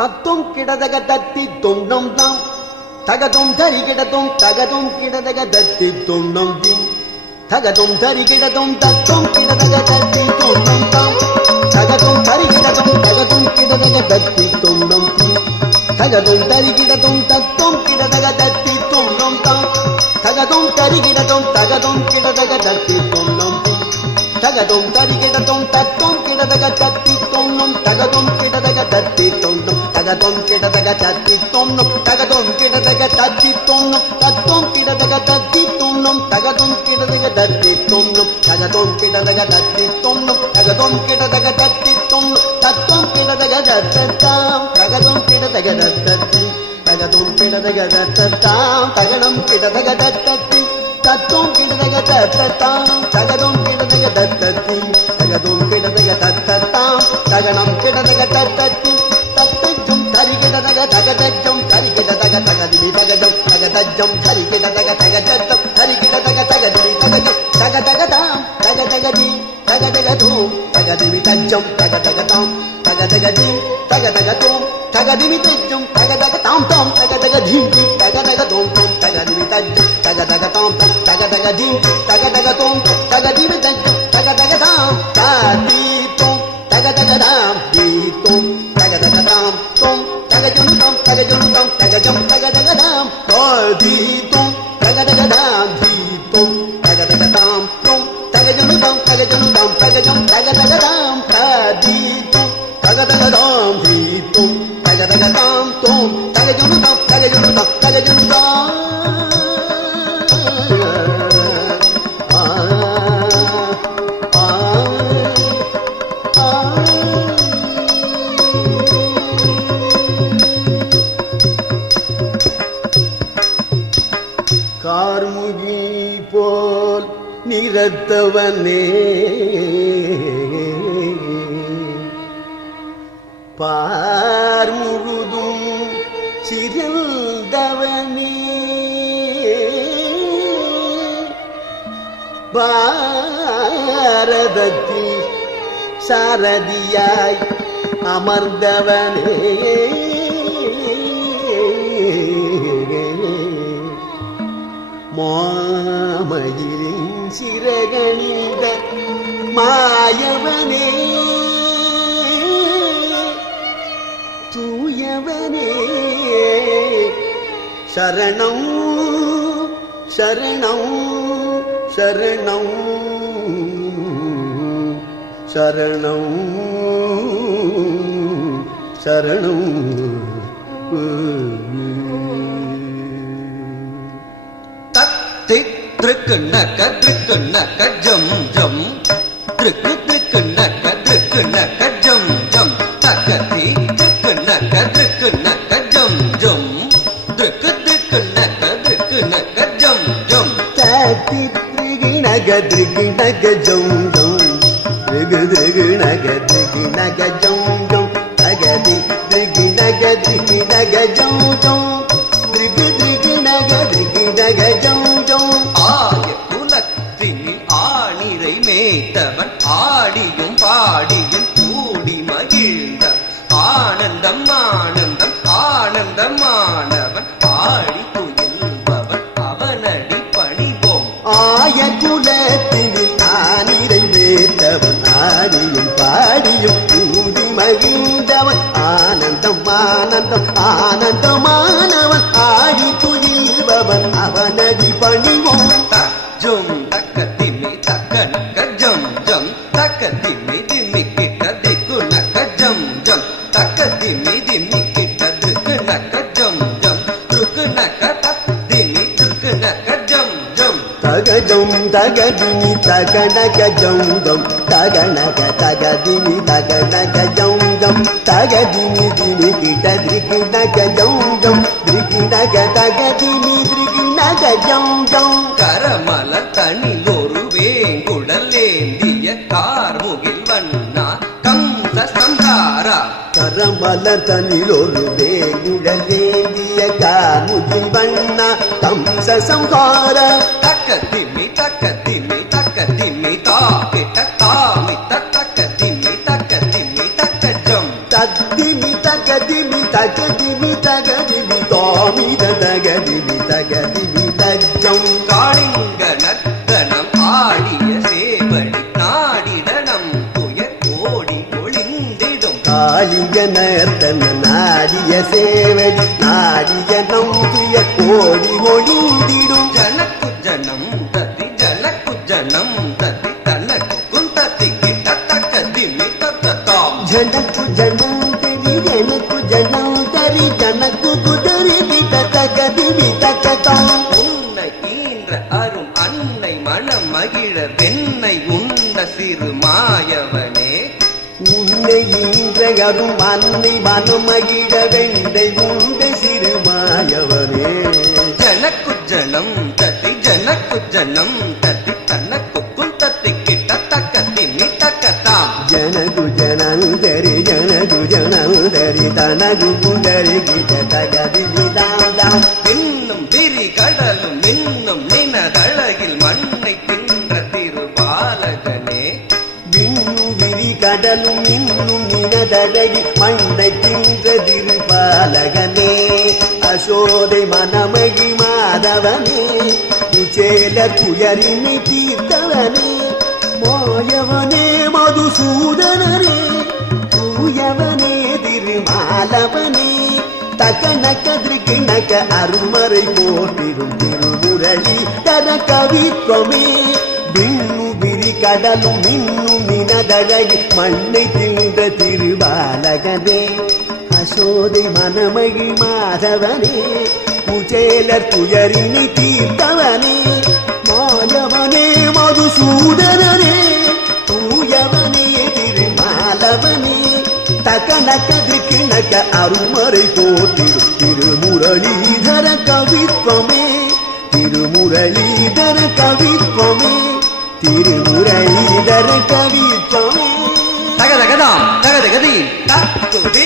தத்தும் கிடதக தத்தி தொண்டம் தாம் தகதும் தரி கிடதும் தகதும் கிடதக தத்தி தொண்டம் தீம் தகதும் தரி கிடதும் தத்தும் கிடதக தத்தி தொண்டம் தாம் தகதும் தரி கிடதும் தகதும் கிடதக தத்தி தொண்டம் தீம் தகதும் தரி கிடதும் தத்தும் கிடதக தத்தி தொண்டம் தாம் தகதும் தரி கிடதும் தகதும் கிடதக தத்தி தொண்டம் தீம் தகதும் தரி கிடதும் தத்தும் கிடதக தத்தி தொண்ணும் தகதும் கிடதக தத்தி தொண்ணும் தகதும் கிடதக தத்தி தொண்ணும் தகதும் கிடதக தத்தி தொண்ணும் தத்தும் கிடதக தத்தி தொண்ணும் தகதும் கிடதக தத்தி தொண்ணும் தகதும் கிடதக தத்தி தொண்ணும் தகதும் கிடதக தத்தி தொண்ணும் தத்தும் கிடதக தத்தத்தாம் தகதும் கிடதக தத்தத்தி தகதும் கிடதக தத்தத்தாம் தகனம் கிடதக தத்தத்தி தத்தும் கிடதக தத்தத்தாம் தகதும் கிடதக தத்தத்தி தகதும் கிடதக தத்தத்தாம் தகனம் கிடதக தத்தத்தி தத்தஜம் தரி கிடதக தகதஜம் தரி கிடதக தகதிமி தகஜம் தகதஜம் தரி கிடதக தகஜம் தரி கிடதக தகதிமி தகஜம் தகதகதாம் தகதகதி தகதகதூம் தகதிமி தஜ்ஜம் தகதகதாம் தகதகதி தகதகதூம் தகதிமி தஜ்ஜம் தகதகதாம் தாம் தகதகதீம் தகதகதூம் தாம் தகதிமி தஜ்ஜம் தகதகதாம் தாம் தகதகதீம் தகதகதூம் தகதிமி தஜ்ஜம் தகதகதாம் தாதீதூம் தகதகதாம் தீதூம் தகதகதாம் தூம் தகஜம் தாம் தகஜம் தாம் தகஜம் தகதகதாம் தாதீதூம் தகதகதாம் தீதூம் தகதகதாம் தூம் தகஜம் தாம் தகஜம் தாம் தகஜம் தகதகதாம் தாதீதூம் தகதகதாம் தீதூம் தகதகதாம் தூம் தகஜம் தாம் தகஜம் தாம் தகஜம் தாம் கார்முகி போல் நிறத்தவனே பார் முழுதும் சிறந்தவனே பாரதத்தில் சாரதியாய் அமர்ந்தவனே மாமயிலின் சிறகணிந்த மாயவனே தூயவனே சரணம் சரணம் சரணம் சரணம் சரணம் திக்கு நக்க திக்கு நக்க ஜம் ஜம் திக்கு திக்கு நக்க திக்கு நக்க ஜம் ஜம் தக்கதி திக்கு நக்க ஜம் ஜம் திக்கு திக்கு நக்க ஜம் ஜம் தத்தி திரிகி நக ஜம் ஜம் திரிகு நக ஜம் ஜம் தகதி திரிகி நக ஜம் ஜம் திரிகு நக ஜம் ஜம் ஆய குலத்தினில் ஆணிரை மேய்த்தவன் ஆடியும் பாடியும் கூடி மகிழ்ந்த ஆனந்தம் ஆனந்தம் ஆனந்தமானவன் ஆடி துயில்பவன் அவனடி பணிவோம் ஆய குலத்தினில் ஆணிரை மேய்த்தவன் ஆடியும் பாடியும் கூடி மகிழ்ந்தவன் ஆனந்தம் ஆனந்தம் ஆனந்தமானவன் ஆடி துயில்பவன் அவனடி பணிவோம் ஜம் தக்க திம்மி தக்க நக்க ஜம் ஜம் தக்க திம்மி திம்மி கிட்ட திக்கு நக்க ஜம் ஜம் தக்க திம்மி திம்மி கிட்ட திக்கு நக்க ஜம் ஜம் துக்கு நக்க தக் திம்மி துக்கு நக்க ஜம் ஜம் தகஜம் தகதிமி தகனக ஜம் ஜம் தகனக தகதிமி தகனக ஜம் ஜம் தகதிமி திமி கிட்ட திரிகினக ஜம் ஜம் திரிகினக தகதிமி திரிகினக ஜம் ஜம் கரமல தனிலொரு வேங்குடல் ஏந்திய கார்முகில் வண்ணா கம்ச சம்ஹாரா கரமல தனிலொரு வேங்குடல் ஏந்திய கார்முகில் வண்ணா கம்ச சம்ஹார தக்க திம்மி தக்க திம்மி தக்க திம்மி தா கிட்ட தாமி தக்க திம்மி தக்க திம்மி தக்க ஜம் தத்திமி தகதிமி தகதிமி தகதிமி தாமித தகதிமி தகதிமி தஜம் காளிங்க நர்த்தனம் ஆடிய சேவடி நாடிடனம் துயர் கோடி ஒளிந்திடும் காளிங்க நர்த்தன நாடிய சேவடி நாடிய நம்பிய கோடி ஒளிந்திடும் ஜனக்கு ஜனம் தத்தி ஜனக்கு ஜனம் தத்தி தனக்கு குந்தத்தி கிட்ட தக்க திமி தத்ததாம் ஜனக்கு ஜனம் தெரி எனக்கு ஜனம் தரி ஜனக்கு குதறி கிட்ட தகதிமி தகதம் உன்னை ஈன்ற அரும் அன்னை மனம் மகிழ வெண்ணை உண்ட சிறு மாயவனே உன்னை ஈன்றகரும் அன்னை மனமகிழ வெண்டை உண்டை சிறுமாயவரே ஜனக்கு ஜனம் தத்தி ஜனக்கு ஜனம் தத்தி தனக்கு குந்தத்தி கிட்ட தக்க திமி தக்கதாம் ஜனகு ஜனந்தரி தனகு குண்டரி கிட்ட தகதி தாம் இன்னும் விரி கடலும் இன்னும் நினதழகில் மண்ணை தின்ற திருபாலகனே விண்ணு விரி கடலும் இன்னும் நினதழகி மண்ணை தின்ற திருபாலகனே அசோதை மனமகி மாதவனே குச்சேல துயரினை தீர்த்தவனே மாயவனே மதுசூதனரே தூயவனே திருமாலவனே தகனக திருக்கிணக்க அருமறை போட்டிரும் திருமுரளி தர கவித்வமே விண்ணு விரி கடலும் இன்னும் நினதழகி மண்ணை தின்ற திருபாலகனே அசோதை மனமகி மாதவனே குச்சேலர் துயரினை தீர்த்தவனே மாயவனே மதுசூதனரே தூயவனே திருமாலவனே தகனக திருக்கிணக்க அருமறை போட்டிரு திருமுரளீதர கவித்வமே திருமுரளீதர கவித்வமே திருமுரளீதர கவித்வமே தகதகதாம் தகதகதி தத்துதி